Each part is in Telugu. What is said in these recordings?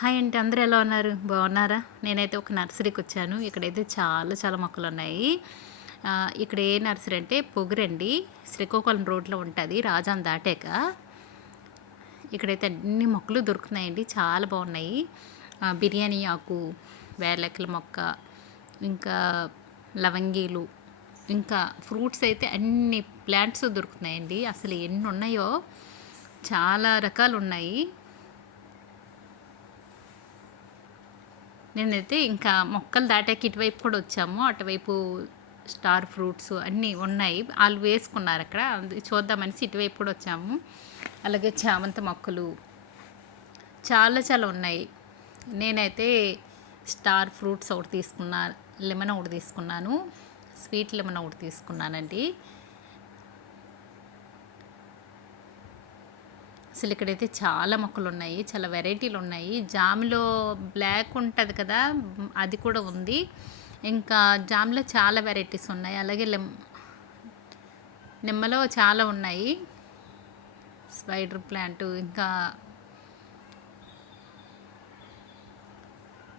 హాయ్ అండి అందరూ ఎలా ఉన్నారు? బాగున్నారా? నేనైతే ఒక నర్సరీకి వచ్చాను. ఇక్కడైతే చాలా చాలా మొక్కలు ఉన్నాయి ఇక్కడ ఏ నర్సరీ అంటే పొగిరండి. శ్రీకాకుళం రోడ్లో ఉంటుంది రాజాన్ దాటాక. ఇక్కడైతే అన్ని మొక్కలు దొరుకుతున్నాయండి చాలా బాగున్నాయి. బిర్యానీ ఆకు వేలెక్కల మొక్క ఇంకా లవంగీలు ఇంకా ఫ్రూట్స్ అయితే అన్ని ప్లాంట్స్ దొరుకుతున్నాయండి. అసలు ఎన్ని ఉన్నాయో చాలా రకాలు ఉన్నాయి నేనైతే ఇంకా మొక్కలు దాటాక ఇటువైపు కూడా వచ్చాము. అటువైపు స్టార్ ఫ్రూట్స్ అన్నీ ఉన్నాయి. వాళ్ళు వేసుకున్నారు అక్కడ. చూద్దామనేసి ఇటువైపు కూడా వచ్చాము. అలాగే చామంతి మొక్కలు చాలా చాలా ఉన్నాయి. నేనైతే స్టార్ ఫ్రూట్స్ ఒకటి తీసుకున్నా లెమన్ ఒకటి తీసుకున్నాను. స్వీట్ లెమన్ ఒకటి తీసుకున్నానండి. అసలు ఇక్కడైతే చాలా మొక్కలు ఉన్నాయి చాలా వెరైటీలు ఉన్నాయి జామ్లో బ్లాక్ ఉంటుంది కదా అది కూడా ఉంది. ఇంకా జామ్లో చాలా వెరైటీస్ ఉన్నాయి. అలాగే లెమ్ నిమ్మలో చాలా ఉన్నాయి. స్పైడర్ ప్లాంట్ ఇంకా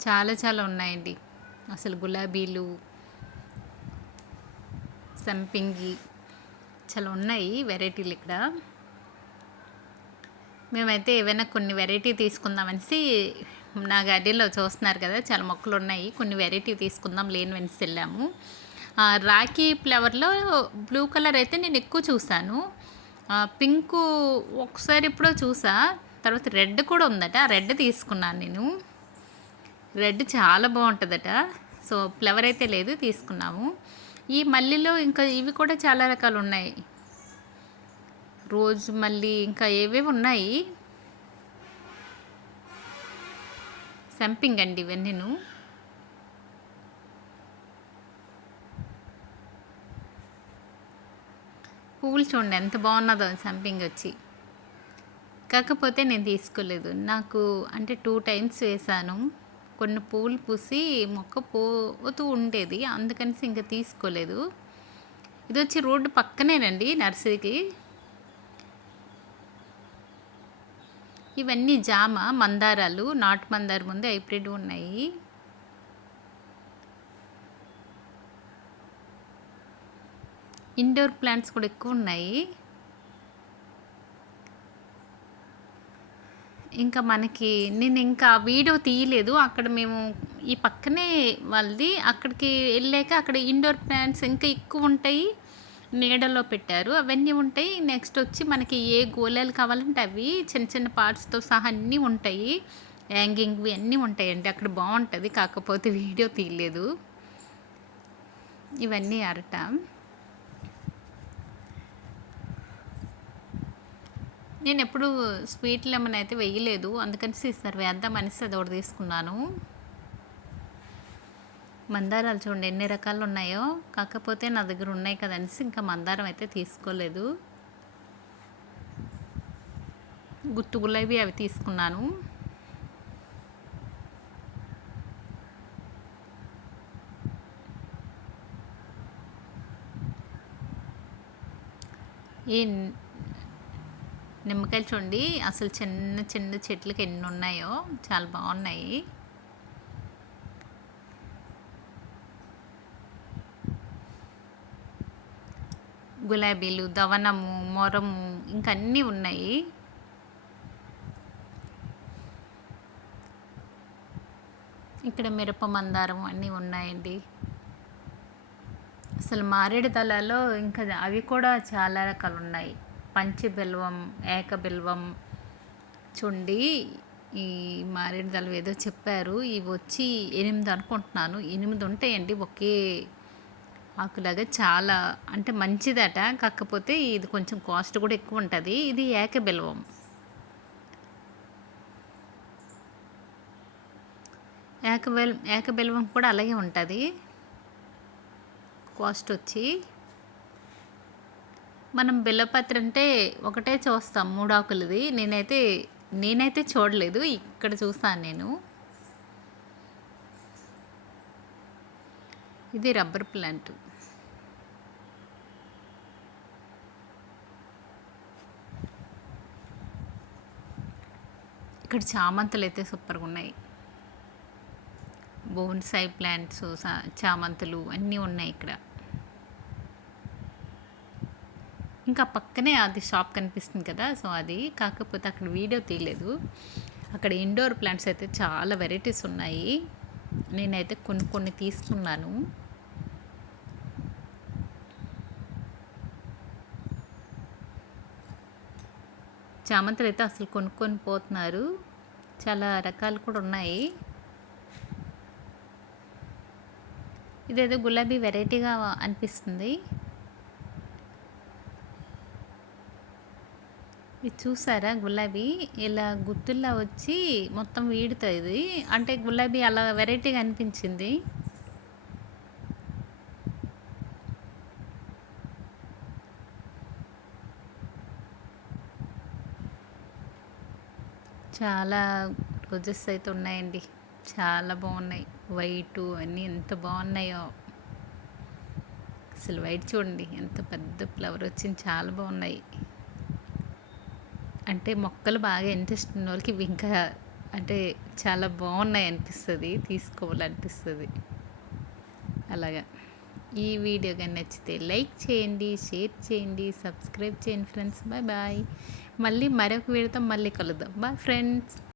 చాలా చాలా ఉన్నాయండి. అసలు గులాబీలు సంపింగి చాలా ఉన్నాయి వెరైటీలు ఇక్కడ. మేమైతే ఏవైనా కొన్ని వెరైటీ తీసుకుందామనేసి నా గార్డెన్లో చూస్తున్నారు కదా చాలా మొక్కలు ఉన్నాయి కొన్ని వెరైటీ తీసుకుందాం లేని వెనిసి వెళ్ళాము రాఖీ ఫ్లవర్లో బ్లూ కలర్ అయితే నేను ఎక్కువ చూసాను పింక్ పింకు ఒకసారి ఎప్పుడో చూసా తర్వాత రెడ్ కూడా ఉందట రెడ్ తీసుకున్నాను నేను. రెడ్ చాలా బాగుంటుందట సో ఫ్లవర్ అయితే లేదు తీసుకున్నాము. ఈ మల్లిలో ఇంకా ఇవి కూడా చాలా రకాలు ఉన్నాయి రోజు మళ్ళీ ఇంకా ఏవేవి ఉన్నాయి? సంపింగ్ అండి ఇవన్నీను. పువ్వులు చూడండి ఎంత బాగున్నదో సంపింగ్ వచ్చి. కాకపోతే నేను తీసుకోలేదు. నాకు అంటే టూ టైమ్స్ వేసాను. కొన్ని పువ్వులు పూసి మొక్క పోతూ ఉండేది. అందుకనేసి ఇంకా తీసుకోలేదు. ఇది వచ్చి రోడ్డు పక్కనేనండి నర్సరీకి. ఇవన్నీ జామ మందారాలు నాటు మందార ముందు హైబ్రిడ్ ఉన్నాయి. ఇండోర్ ప్లాంట్స్ కూడా ఎక్కువ ఉన్నాయి. ఇంకా మనకి నేను ఇంకా వీడియో తీయలేదు. అక్కడ మేము ఈ పక్కనే వాళ్ళది. అక్కడికి వెళ్ళాక అక్కడ ఇండోర్ ప్లాంట్స్ ఇంకా ఎక్కువ ఉంటాయి. నీడలో పెట్టారు. అవన్నీ ఉంటాయి. నెక్స్ట్ వచ్చి మనకి ఏ గోళాలు కావాలంటే అవి చిన్న చిన్న పార్ట్స్తో సహా అన్నీ ఉంటాయి. యాంగింగ్వి అన్నీ ఉంటాయండి. అక్కడ బాగుంటుంది. కాకపోతే వీడియో తీయలేదు. ఇవన్నీ అరట. నేను ఎప్పుడు స్వీట్లు ఏమైనా అయితే వేయలేదు. అందుకని ఈసారి వేద్దాం అనేసి అది ఒకటి తీసుకున్నాను. మందారాలు చూడండి ఎన్ని రకాలు ఉన్నాయో. కాకపోతే నా దగ్గర ఉన్నాయి కదనేసి ఇంకా మందారం అయితే తీసుకోలేదు. గుత్తు గులాబీ అవి తీసుకున్నాను. ఈ నిమ్మకాయలు చూడండి అసలు చిన్న చిన్న చెట్లకి ఎన్ని ఉన్నాయో చాలా బాగున్నాయి. గులాబీలు దవనము మొరము ఇంకా అన్నీ ఉన్నాయి. ఇక్కడ మిరప మందారం అన్నీ ఉన్నాయండి. అసలు మారేడు దళాలో ఇంకా అవి కూడా చాలా రకాలు ఉన్నాయి పంచబిల్వం ఏకబిల్వం చుండి ఈ మారేడు దళం ఏదో చెప్పారు. ఇవి వచ్చి ఎనిమిది అనుకుంటున్నాను. ఎనిమిది ఉంటాయండి ఒకే ఆకులాగా చాలా అంటే మంచిదట. కాకపోతే ఇది కొంచెం కాస్ట్ కూడా ఎక్కువ ఉంటుంది. ఇది ఏక బెల్వం ఏక బెల్ ఏక కూడా అలాగే ఉంటుంది. కాస్ట్ వచ్చి మనం బెల్లపత్రి అంటే ఒకటే చూస్తాం మూడు ఆకులది నేనైతే నేనైతే చూడలేదు. ఇక్కడ చూసాను నేను. ఇది రబ్బర్ ప్లాంట్. ఇక్కడ చామంతులు అయితే సూపర్గా ఉన్నాయి. బోన్సై ప్లాంట్స్ సా- చామంతులు అన్నీ ఉన్నాయి ఇక్కడ. ఇంకా పక్కనే అది షాప్ కనిపిస్తుంది కదా సో అది. కాకపోతే అక్కడ వీడియో తీయలేదు. అక్కడ ఇండోర్ ప్లాంట్స్ అయితే చాలా వెరైటీస్ ఉన్నాయి. నేనైతే కొన్ని కొన్ని తీసుకున్నాను. చామంతులు అయితే అసలు కొనుక్కొని పోతున్నారు. చాలా రకాలు కూడా ఉన్నాయి. ఇదేదో గులాబీ వెరైటీగా అనిపిస్తుంది. ఇది చూసారా గులాబీ? ఇలా గుత్తుల్లా వచ్చి మొత్తం వీడుతుంది అంటే గులాబీ అలా వెరైటీగా అనిపించింది. చాలా రోజెస్ అయితే ఉన్నాయండి. చాలా బాగున్నాయి. వైటు అన్నీ ఎంత బాగున్నాయో. అసలు వైట్ చూడండి ఎంత పెద్ద ఫ్లవర్ వచ్చింది. చాలా బాగున్నాయి. అంటే మొక్కలు బాగా ఇంట్రెస్ట్ ఉన్న వాళ్ళకి ఇవి ఇంకా అంటే చాలా బాగున్నాయి అనిపిస్తుంది. తీసుకోవాలనిపిస్తుంది. అలాగా. ఈ వీడియో కానీ నచ్చితే లైక్ చేయండి షేర్ చేయండి సబ్స్క్రైబ్ చేయండి ఫ్రెండ్స్. Bye bye. మళ్ళీ మరొక వీడియోతో మళ్ళీ కలుద్దాం బాయ్ ఫ్రెండ్స్